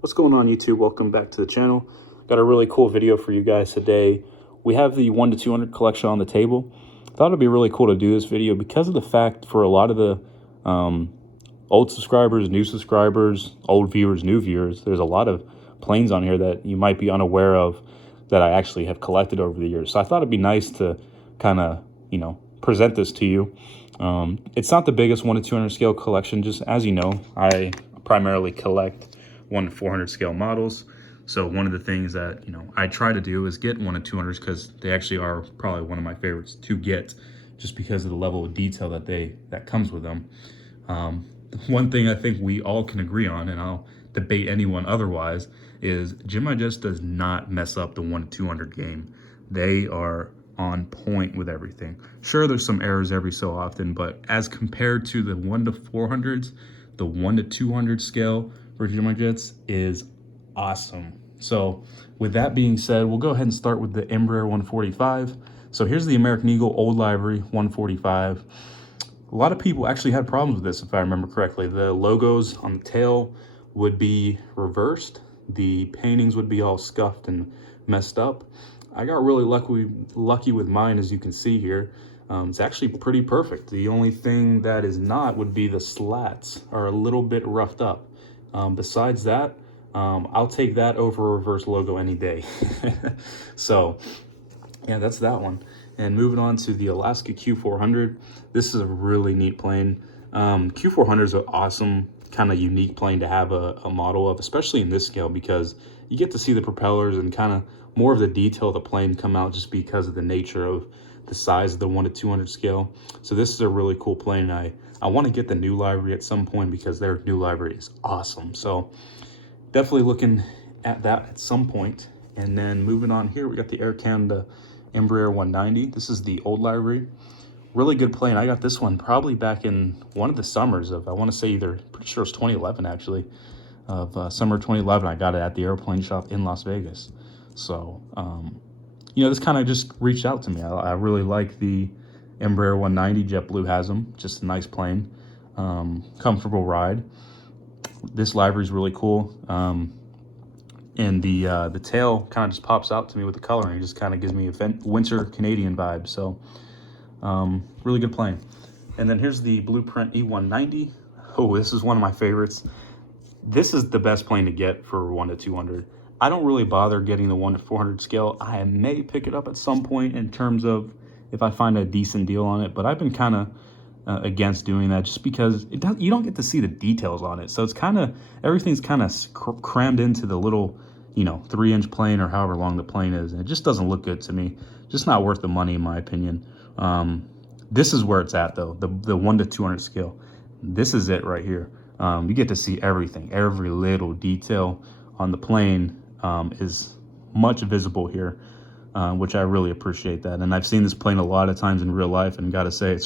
What's going on, YouTube? Welcome back to the channel. Got a really cool video for you guys today. We have the 1 to 200 collection on the table. Thought it'd be really cool to do this video because of the fact for a lot of the old subscribers, new subscribers, old viewers, new viewers, there's a lot of planes on here that you might be unaware of that I actually have collected over the years. So I thought it'd be nice to kind of, present this to you. It's not the biggest 1 to 200 scale collection. Just as you know, I primarily collect 1 to 400 scale models. So one of the things that, I try to do is get 1 to 200s because they actually are probably one of my favorites to get just because of the level of detail that comes with them. One thing I think we all can agree on, and I'll debate anyone otherwise, is Gemini Jets does not mess up the 1 to 200 game. They are on point with everything. Sure, there's some errors every so often, but as compared to the 1 to 400s, the 1 to 200 scale for Gemini Jets is awesome. So with that being said, we'll go ahead and start with the Embraer 145. So here's the American Eagle old livery 145. A lot of people actually had problems with this, if I remember correctly. The logos on the tail would be reversed. The paintings would be all scuffed and messed up. I got really lucky with mine, as you can see here. It's actually pretty perfect. The only thing that is not would be the slats are a little bit roughed up. Besides that, I'll take that over a reverse logo any day. So yeah, that's that one. And moving on to the Alaska Q400. This is a really neat plane. Q400 is an awesome, kind of unique plane to have a model of, especially in this scale, because you get to see the propellers and kind of more of the detail of the plane come out just because of the nature of the size of the 1 to 200 scale. So this is a really cool plane. I want to get the new livery at some point because their new livery is awesome. So definitely looking at that at some point. And then moving on here, we got the Air Canada Embraer 190. This is the old livery. Really good plane. I got this one probably back in one of the summers of, I want to say pretty sure it was 2011 actually, of summer 2011. I got it at the airplane shop in Las Vegas. So, this kind of just reached out to me. I really like the Embraer 190. JetBlue has them. Just a nice plane. Comfortable ride. This livery is really cool. And the tail kind of just pops out to me with the coloring. It just kind of gives me a winter Canadian vibe. So, really good plane. And then here's the Blueprint E190. Oh, this is one of my favorites. This is the best plane to get for 1 to 200. I don't really bother getting the 1 to 400 scale. I may pick it up at some point in terms of if I find a decent deal on it, but I've been kind of against doing that just because you don't get to see the details on it. So it's kind of, everything's kind of crammed into the little, 3-inch plane or however long the plane is. And it just doesn't look good to me. Just not worth the money in my opinion. This is where it's at though, the 1 to 200 scale. This is it right here. You get to see everything, every little detail on the plane is much visible here, which I really appreciate that. And I've seen this plane a lot of times in real life, and gotta say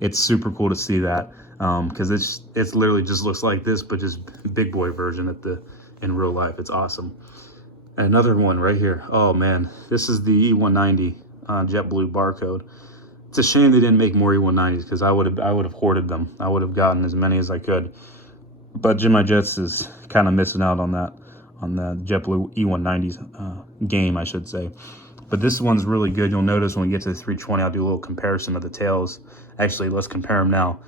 it's super cool to see that because it's literally just looks like this, but just big boy version in real life. It's awesome. And another one right here. Oh man, this is the E190 JetBlue barcode. It's a shame they didn't make more E190s because I would have hoarded them. I would have gotten as many as I could. But Gemini Jets is kind of missing out on that, on the JetBlue E190s game, I should say. But this one's really good. You'll notice when we get to the 320, I'll do a little comparison of the tails. Actually, let's compare them now.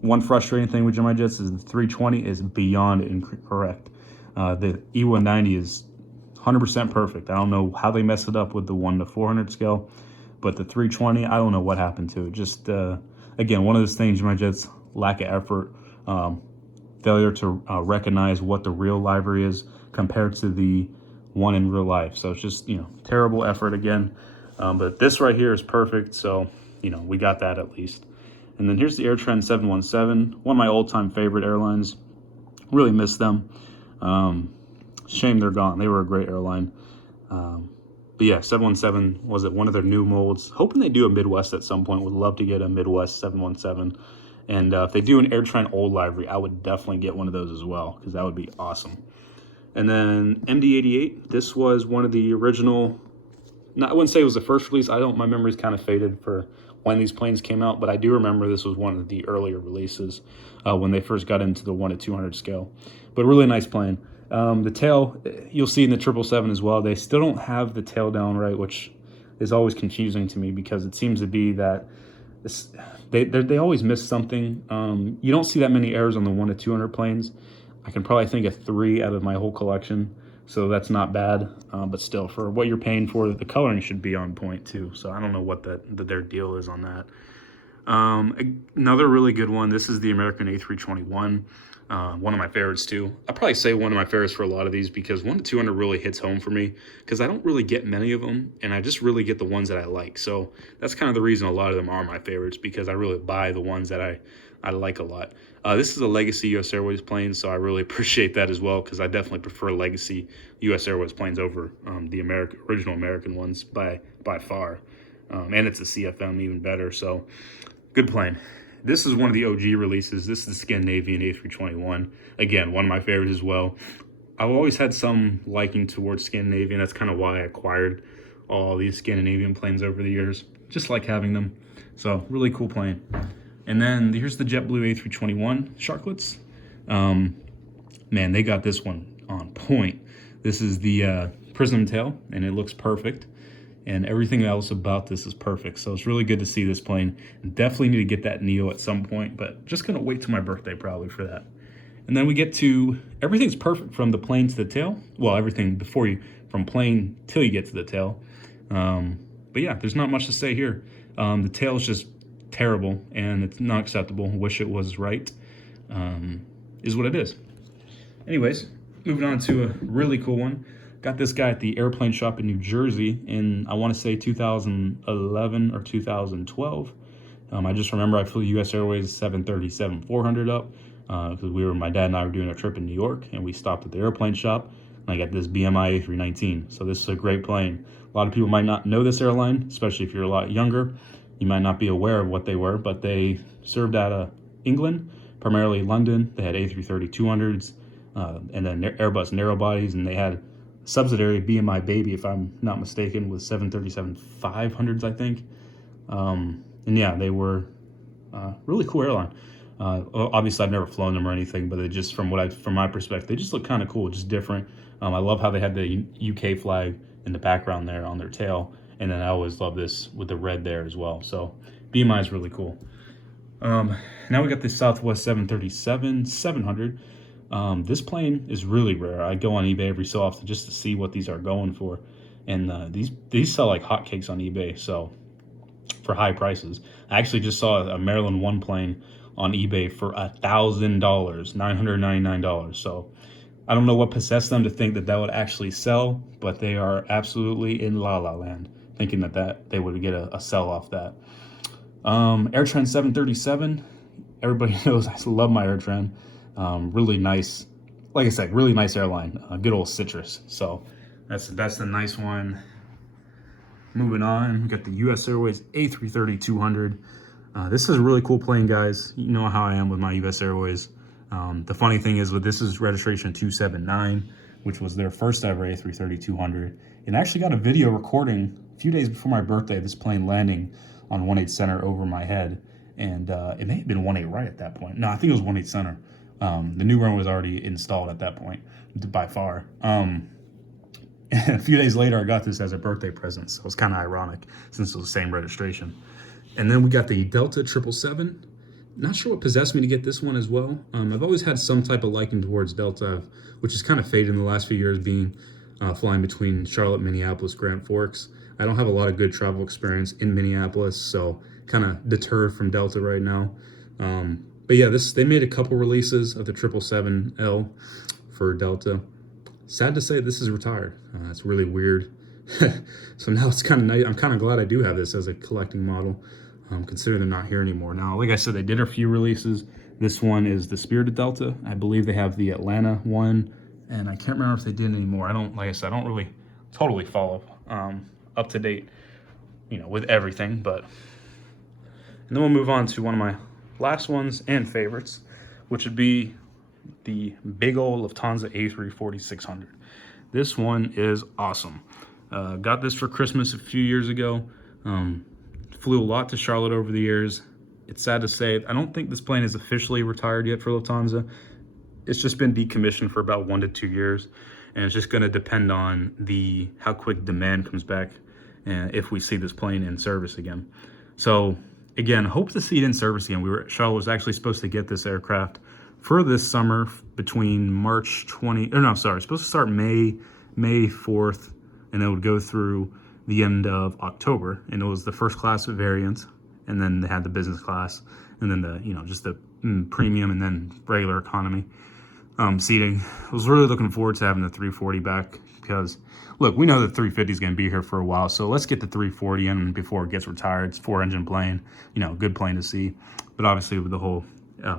One frustrating thing with Gemini Jets is the 320 is beyond incorrect. The E190 is 100% perfect. I don't know how they messed it up with the 1 to 400 scale, but the 320, I don't know what happened to it. Just, again, one of those things, Gemini Jets, lack of effort, failure to recognize what the real livery is compared to the one in real life. So it's just, terrible effort again. But this right here is perfect. So, we got that at least. And then here's the AirTrend 717, one of my old-time favorite airlines. Really miss them. Shame they're gone. They were a great airline. But yeah, 717 was it one of their new molds. Hoping they do a Midwest at some point. Would love to get a Midwest 717. And if they do an AirTrend old livery, I would definitely get one of those as well because that would be awesome. And then MD-88, this was one of the original, I wouldn't say it was the first release. My memory's kind of faded for when these planes came out, but I do remember this was one of the earlier releases when they first got into the 1 to 200 scale. But really nice plane. The tail, you'll see in the 777 as well, they still don't have the tail down right, which is always confusing to me because it seems to be that they always miss something. You don't see that many errors on the 1 to 200 planes. I can probably think of 3 out of my whole collection, so that's not bad. But still, for what you're paying for, the coloring should be on point too. So I don't know what their deal is on that. Another really good one, this is the American A321. One of my favorites too. I'd probably say one of my favorites for a lot of these because 1 to 200 really hits home for me because I don't really get many of them, and I just really get the ones that I like. So that's kind of the reason a lot of them are my favorites, because I really buy the ones that I like a lot. This is a Legacy US Airways plane, so I really appreciate that as well, because I definitely prefer Legacy US Airways planes over the original American ones by far. And it's a CFM, even better. So good plane. This is one of the OG releases. This is the Scandinavian A321. Again, one of my favorites as well. I've always had some liking towards Scandinavian. That's kind of why I acquired all these Scandinavian planes over the years. Just like having them. So, really cool plane. And then here's the Jetblue A321 Sharklets. Man, they got this one on point. This is the prism tail, and it looks perfect. And everything else about this is perfect. So it's really good to see this plane. Definitely need to get that Neo at some point, but just gonna wait till my birthday probably for that. And then we get to, everything's perfect from the plane to the tail. Well, everything before you, from plane till you get to the tail. But yeah, there's not much to say here. The tail is just terrible and it's not acceptable. Wish it was right, is what it is. Anyways, moving on to a really cool one. Got this guy at the airplane shop in New Jersey in, I want to say 2011 or 2012. I just remember I flew US Airways 737-400 up because my dad and I were doing a trip in New York, and we stopped at the airplane shop, and I got this BMI A319. So this is a great plane. A lot of people might not know this airline, especially if you're a lot younger. You might not be aware of what they were, but they served out of England, primarily London. They had A330-200s and then Airbus narrow bodies, and they had subsidiary BMI Baby, if I'm not mistaken, with 737-500s, I think. And yeah, they were really cool airline. Obviously, I've never flown them or anything, but they just, from my perspective, they just look kind of cool, just different. I love how they had the UK flag in the background there on their tail, and then I always love this with the red there as well. So BMI is really cool. Now we got the Southwest 737-700. This plane is really rare. I go on eBay every so often just to see what these are going for, and these sell like hotcakes on eBay, so for high prices. I actually just saw a Maryland 1 plane on eBay for $1,000, $999. So I don't know what possessed them to think that would actually sell, but they are absolutely in la la land, thinking that they would get a sell off that. AirTran 737. Everybody knows I love my AirTran. Really nice, like I said, really nice airline. Good old Citrus. So that's the nice one. Moving on, we got the US Airways A330-200. This is a really cool plane, guys. You know how I am with my US Airways. The funny thing is, with this is registration 279, which was their first ever A330-200. And I actually got a video recording a few days before my birthday, this plane landing on 18 Center over my head. And it may have been 18 right at that point. No, I think it was 18 Center. The new runway was already installed at that point, by far. A few days later, I got this as a birthday present, so it's kind of ironic since it was the same registration. And then we got the Delta 777. Not sure what possessed me to get this one as well. I've always had some type of liking towards Delta, which has kind of faded in the last few years, being flying between Charlotte, Minneapolis, Grand Forks. I don't have a lot of good travel experience in Minneapolis, so kind of deterred from Delta right now. But yeah, they made a couple releases of the 777L for Delta. Sad to say, this is retired. It's really weird. So now it's kind of nice. I'm kind of glad I do have this as a collecting model, considering they're not here anymore. Now, like I said, they did a few releases. This one is the Spirited Delta. I believe they have the Atlanta one, and I can't remember if they did anymore. Like I said, I don't really totally follow up to date, with everything. But and then we'll move on to one of my last ones and favorites, which would be the big old Lufthansa A3 4600. This one is awesome. Got this for Christmas a few years ago. Flew a lot to Charlotte over the years. It's sad to say, I don't think this plane is officially retired yet for Lufthansa. it's just been decommissioned for about 1 to 2 years, and it's just going to depend on how quick demand comes back and if we see this plane in service again. So again, hope to see it in service again. Charlotte was actually supposed to get this aircraft for this summer between March 20, or no, sorry, supposed to start May 4th, and it would go through the end of October, and it was the first class variant, and then they had the business class, and then the, just the premium, and then regular economy seating. I was really looking forward to having the 340 back because, look, we know the 350 is going to be here for a while, so let's get the 340 in before it gets retired. It's 4-engine plane, good plane to see. But obviously with the whole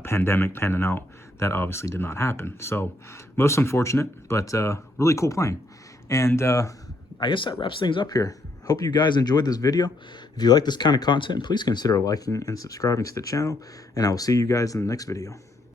pandemic panning out, that obviously did not happen. So most unfortunate, but really cool plane. And I guess that wraps things up here. Hope you guys enjoyed this video. If you like this kind of content, please consider liking and subscribing to the channel, and I will see you guys in the next video.